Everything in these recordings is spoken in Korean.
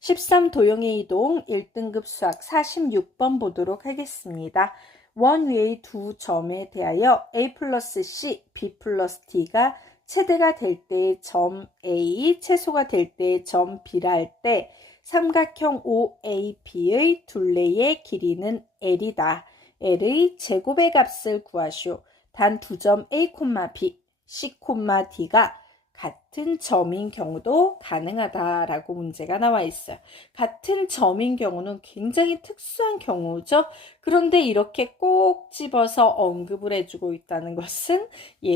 13 도형의 이동 1등급 수학 46번 보도록 하겠습니다. 원 위의 두 점에 대하여 a 플러스 c, b 플러스 d가 최대가 될 때의 점 a, 최소가 될 때의 점 b라 할 때 삼각형 OAB의 둘레의 길이는 L이다. L의 제곱의 값을 구하시오. 단 두 점 A, B, C, D가 같은 점인 경우도 가능하다라고 문제가 나와 있어요. 같은 점인 경우는 굉장히 특수한 경우죠. 그런데 이렇게 꼭 집어서 언급을 해주고 있다는 것은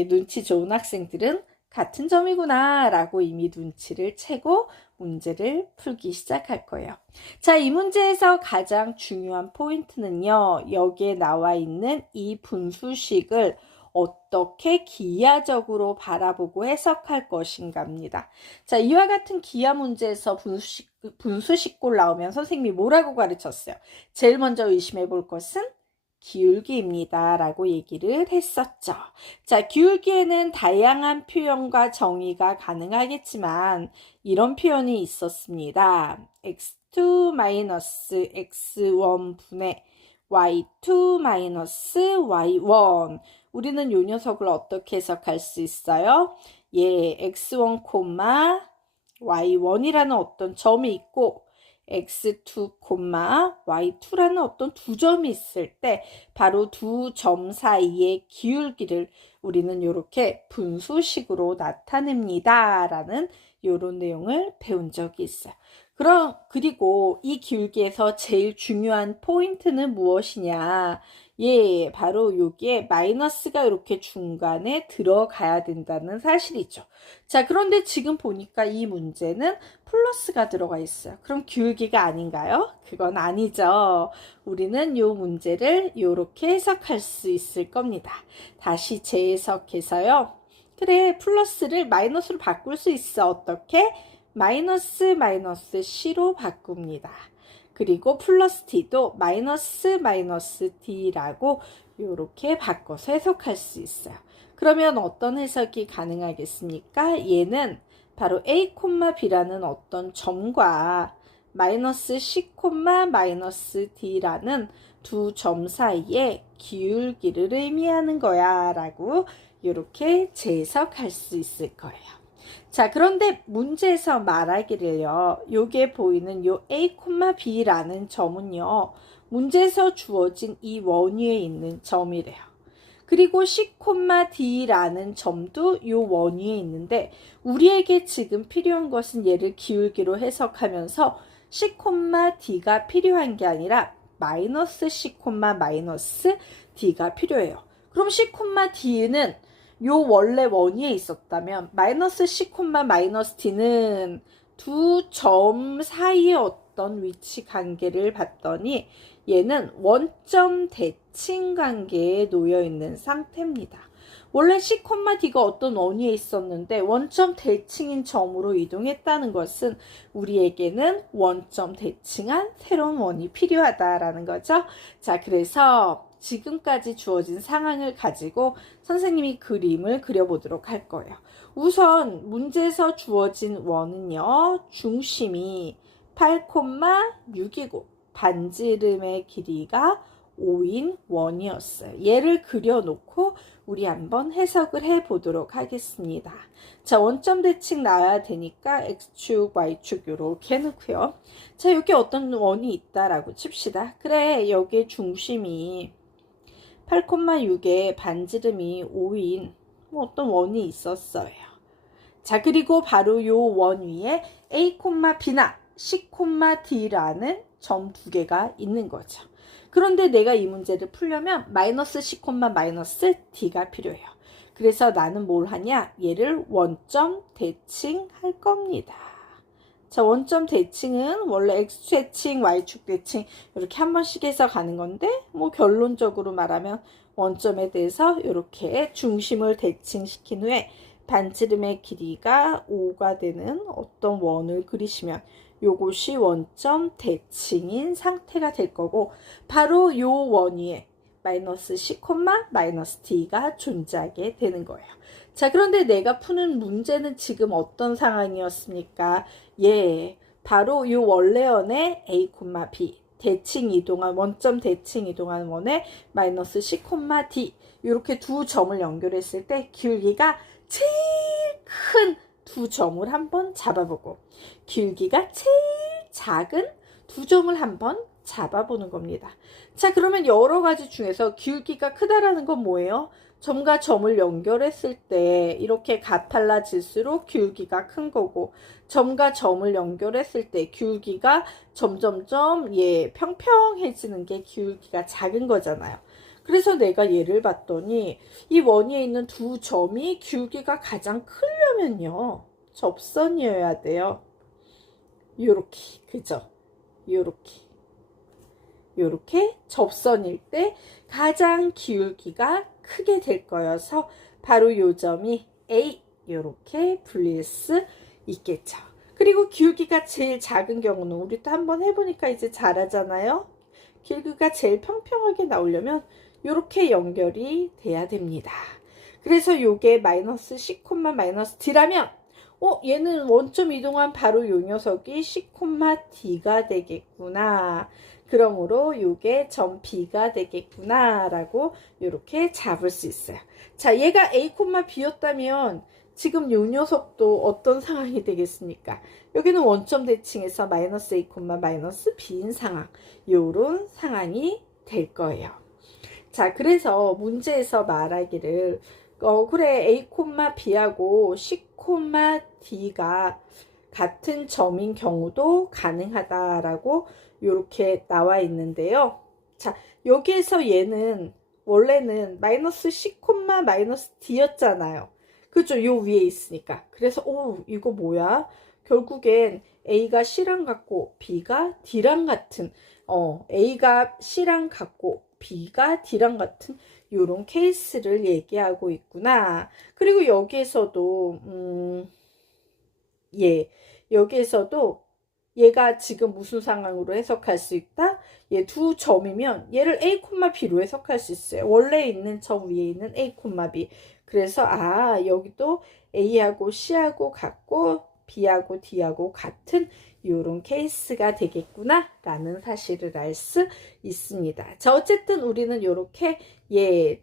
눈치 좋은 학생들은 같은 점이구나 라고 이미 눈치를 채고 문제를 풀기 시작할 거예요. 자, 이 문제에서 가장 중요한 포인트는요. 여기에 나와 있는 이 분수식을 어떻게 기하적으로 바라보고 해석할 것인가입니다. 자, 이와 같은 기하 문제에서 분수식꼴 나오면 선생님이 뭐라고 가르쳤어요? 제일 먼저 의심해 볼 것은 기울기입니다 라고 얘기를 했었죠. 자, 기울기에는 다양한 표현과 정의가 가능하겠지만 이런 표현이 있었습니다. x2-x1 분의 y2-y1. 우리는 이 녀석을 어떻게 해석할 수 있어요? x1, y1이라는 어떤 점이 있고 x2, y2라는 어떤 두 점이 있을 때 바로 두 점 사이의 기울기를 우리는 이렇게 분수식으로 나타냅니다 라는 이런 내용을 배운 적이 있어요. 그리고 이 기울기에서 제일 중요한 포인트는 무엇이냐? 바로 여기에 마이너스가 이렇게 중간에 들어가야 된다는 사실이죠. 자, 그런데 지금 보니까 이 문제는 플러스가 들어가 있어요. 그럼 기울기가 아닌가요? 그건 아니죠. 우리는 이 문제를 이렇게 해석할 수 있을 겁니다. 다시 재해석해서요. 그래, 플러스를 마이너스로 바꿀 수 있어. 어떻게? 마이너스 C로 바꿉니다. 그리고 플러스 D도 마이너스 D라고 이렇게 바꿔서 해석할 수 있어요. 그러면 어떤 해석이 가능하겠습니까? 얘는 바로 A, B라는 어떤 점과 마이너스 C, 마이너스 D라는 두 점 사이의 기울기를 의미하는 거야 라고 이렇게 재해석할 수 있을 거예요. 자, 그런데 문제에서 말하기를요. 요게 보이는 요 A, B라는 점은요. 문제에서 주어진 이 원위에 있는 점이래요. 그리고 C, D라는 점도 요 원위에 있는데 우리에게 지금 필요한 것은 얘를 기울기로 해석하면서 C, D가 필요한 게 아니라 마이너스 C, 마이너스 D가 필요해요. 그럼 C, D는 요 원래 원위에 있었다면 마이너스 C, 마이너스 D는 두 점 사이의 어떤 위치 관계를 봤더니 얘는 원점 대칭 관계에 놓여 있는 상태입니다. 원래 C, D가 어떤 원위에 있었는데 원점 대칭인 점으로 이동했다는 것은 우리에게는 원점 대칭한 새로운 원이 필요하다라는 거죠. 자, 그래서 지금까지 주어진 상황을 가지고 선생님이 그림을 그려보도록 할 거예요. 우선 문제에서 주어진 원은요. 중심이 8,6이고 반지름의 길이가 5인 원이었어요. 얘를 그려놓고 우리 한번 해석을 해보도록 하겠습니다. 자, 원점 대칭 나와야 되니까 X축, Y축 이렇게 해놓고요. 자, 여기 어떤 원이 있다라고 칩시다. 그래, 여기 중심이 8,6에 반지름이 5인 어떤 원이 있었어요. 자, 그리고 바로 요 원 위에 A, B나 C, D라는 점 두 개가 있는 거죠. 그런데 내가 이 문제를 풀려면 마이너스 C, 마이너스 D가 필요해요. 그래서 나는 뭘 하냐? 얘를 원점 대칭할 겁니다. 자, 원점 대칭은 원래 X축 대칭, Y축 대칭 이렇게 한 번씩 해서 가는 건데 뭐 결론적으로 말하면 원점에 대해서 이렇게 중심을 대칭시킨 후에 반지름의 길이가 5가 되는 어떤 원을 그리시면 요것이 원점 대칭인 상태가 될 거고 바로 요 원 위에 마이너스 C, 마이너스 D가 존재하게 되는 거예요. 자, 그런데 내가 푸는 문제는 지금 어떤 상황이었습니까? 바로 이 원래원의 a, b 대칭 이동한 원점 대칭 이동한 원의 마이너스 c, d 이렇게 두 점을 연결했을 때 기울기가 제일 큰 두 점을 한번 잡아보고 기울기가 제일 작은 두 점을 한번 잡아보는 겁니다. 자, 그러면 여러 가지 중에서 기울기가 크다라는 건 뭐예요? 점과 점을 연결했을 때 이렇게 가팔라질수록 기울기가 큰 거고, 점과 점을 연결했을 때 기울기가 점점점 평평해지는 게 기울기가 작은 거잖아요. 그래서 내가 얘를 봤더니 이 원위에 있는 두 점이 기울기가 가장 크려면요, 접선이어야 돼요. 요렇게, 그죠? 요렇게 접선일 때 가장 기울기가 크게 될 거여서 바로 요 점이 A, 요렇게 불릴 수 있겠죠. 그리고 기울기가 제일 작은 경우는 우리 또 한번 해보니까 이제 잘하잖아요. 기울기가 제일 평평하게 나오려면 요렇게 연결이 돼야 됩니다. 그래서 요게 마이너스 C, 마이너스 D라면 얘는 원점 이동한 바로 요 녀석이 C, D가 되겠구나. 그러므로 요게 점 B가 되겠구나 라고 이렇게 잡을 수 있어요. 자, 얘가 A, B였다면 지금 요 녀석도 어떤 상황이 되겠습니까? 여기는 원점 대칭에서 마이너스 A, 마이너스 B인 상황, 요런 상황이 될 거예요. 자, 그래서 문제에서 말하기를 그래 A, B하고 C, D가 같은 점인 경우도 가능하다라고 이렇게 나와 있는데요. 자, 여기에서 얘는 원래는 마이너스 C, 마이너스 D였잖아요. 그죠? 요 위에 있으니까. 그래서 이거 뭐야? 결국엔 A가 C랑 같고 B가 D랑 같은 A가 C랑 같고 B가 D랑 같은 요런 케이스를 얘기하고 있구나. 그리고 여기에서도 여기에서도 얘가 지금 무슨 상황으로 해석할 수 있다? 얘 두 점이면 얘를 A, B로 해석할 수 있어요. 원래 있는 점 위에 있는 A, B. 그래서 여기도 A하고 C하고 같고 B하고 D하고 같은 이런 케이스가 되겠구나 라는 사실을 알 수 있습니다. 자, 어쨌든 우리는 이렇게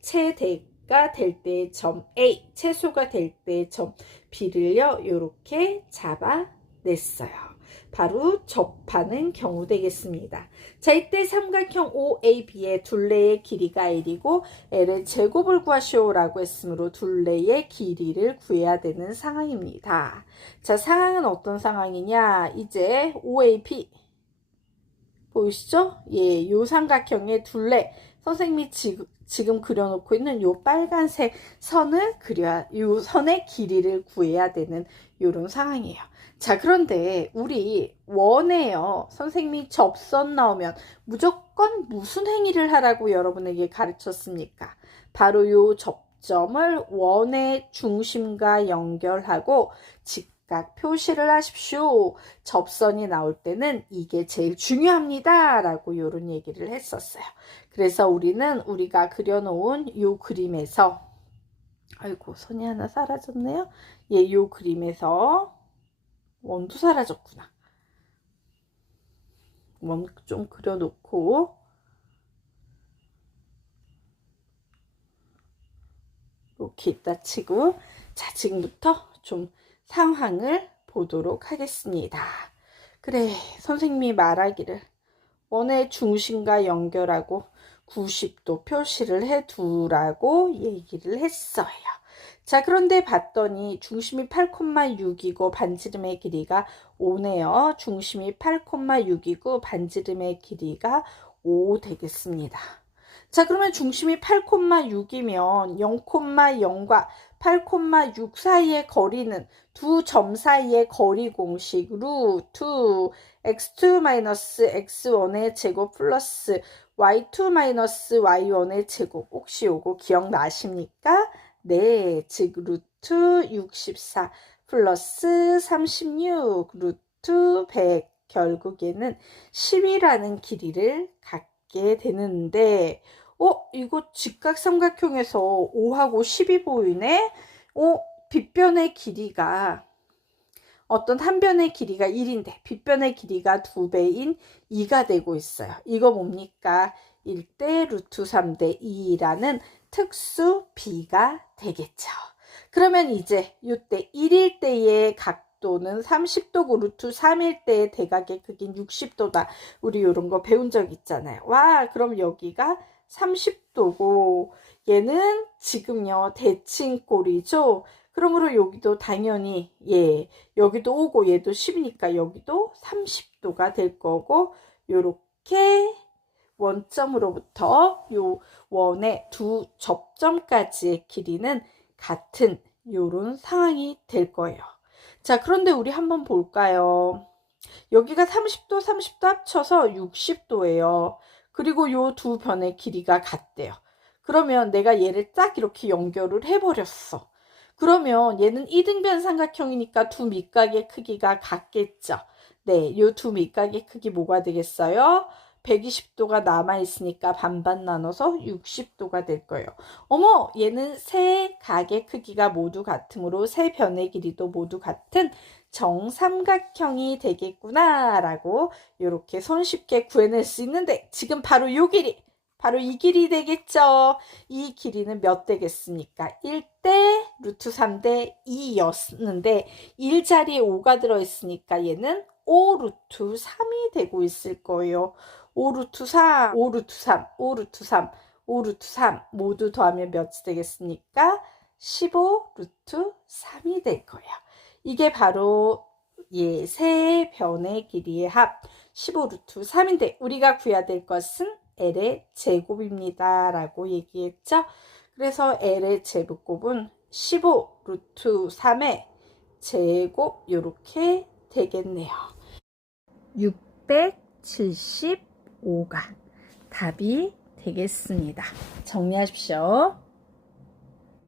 최대가 될 때의 점 A, 최소가 될 때의 점 B를요 이렇게 잡아냈어요. 바로 접하는 경우 되겠습니다. 자, 이때 삼각형 OAB의 둘레의 길이가 L이고 L의 제곱을 구하시오라고 했으므로 둘레의 길이를 구해야 되는 상황입니다. 자, 상황은 어떤 상황이냐? 이제 OAB 보이시죠? 요 삼각형의 둘레, 선생님이 지금 그려놓고 있는 요 빨간색 선을 요 선의 길이를 구해야 되는 요런 상황이에요. 자, 그런데 우리 원에요, 선생님이 접선 나오면 무조건 무슨 행위를 하라고 여러분에게 가르쳤습니까? 바로 요 접점을 원의 중심과 연결하고 직각 표시를 하십시오. 접선이 나올 때는 이게 제일 중요합니다 라고 요런 얘기를 했었어요. 그래서 우리가 그려놓은 요 그림에서, 아이고 선이 하나 사라졌네요. 요 그림에서 원도 사라졌구나. 원 좀 그려놓고 이렇게 있다 치고, 자, 지금부터 좀 상황을 보도록 하겠습니다. 그래, 선생님이 말하기를 원의 중심과 연결하고 90도 표시를 해두라고 얘기를 했어요. 자, 그런데 봤더니 중심이 8,6이고 반지름의 길이가 5네요. 중심이 8,6이고 반지름의 길이가 5 되겠습니다. 자, 그러면 중심이 8,6이면 0,0과 8,6 사이의 거리는 두 점 사이의 거리 공식 루트 x2-x1의 제곱 플러스 y2-y1의 제곱, 혹시 요거 기억나십니까? 네, 즉 루트 64 플러스 36 루트 100, 결국에는 10이라는 길이를 갖게 되는데, 이거 직각삼각형에서 5하고 10이 보이네? 빗변의 길이가 어떤 한 변의 길이가 1인데 빗변의 길이가 2배인 2가 되고 있어요. 이거 뭡니까? 1대 루트 3대 2라는 특수 비가 되겠죠. 그러면 이제 이때 1일 때의 각도는 30도고 루트 3일 때의 대각의 크기는 60도다. 우리 이런 거 배운 적 있잖아요. 와, 그럼 여기가 30도고 얘는 지금요 대칭꼴이죠. 그러므로 여기도 당연히 여기도 오고 얘도 10이니까 여기도 30도가 될 거고 요렇게 원점으로부터 요 원의 두 접점까지의 길이는 같은 요런 상황이 될 거예요. 자, 그런데 우리 한번 볼까요? 여기가 30도, 30도 합쳐서 60도예요. 그리고 요 두 변의 길이가 같대요. 그러면 내가 얘를 딱 이렇게 연결을 해버렸어. 그러면 얘는 이등변 삼각형이니까 두 밑각의 크기가 같겠죠. 네, 요 두 밑각의 크기 뭐가 되겠어요? 120도가 남아있으니까 반반 나눠서 60도가 될 거예요. 어머, 얘는 세 각의 크기가 모두 같으므로 세 변의 길이도 모두 같은 정삼각형이 되겠구나 라고 이렇게 손쉽게 구해낼 수 있는데 지금 바로 요 길이, 바로 이 길이 되겠죠. 이 길이는 몇 되겠습니까? 1대 루트 3대 2였는데 1자리에 5가 들어있으니까 얘는 5 루트 3이 되고 있을 거예요. 5 루트 3, 5 루트 3, 5 루트 3, 5 루트 3 모두 더하면 몇이 되겠습니까? 15 루트 3이 될 거예요. 이게 바로 세 변의 길이의 합 15 루트 3인데 우리가 구해야 될 것은 L의 제곱입니다 라고 얘기했죠. 그래서 L의 제곱은 15 루트 3의 제곱 이렇게 되겠네요. 675가 답이 되겠습니다. 정리하십시오.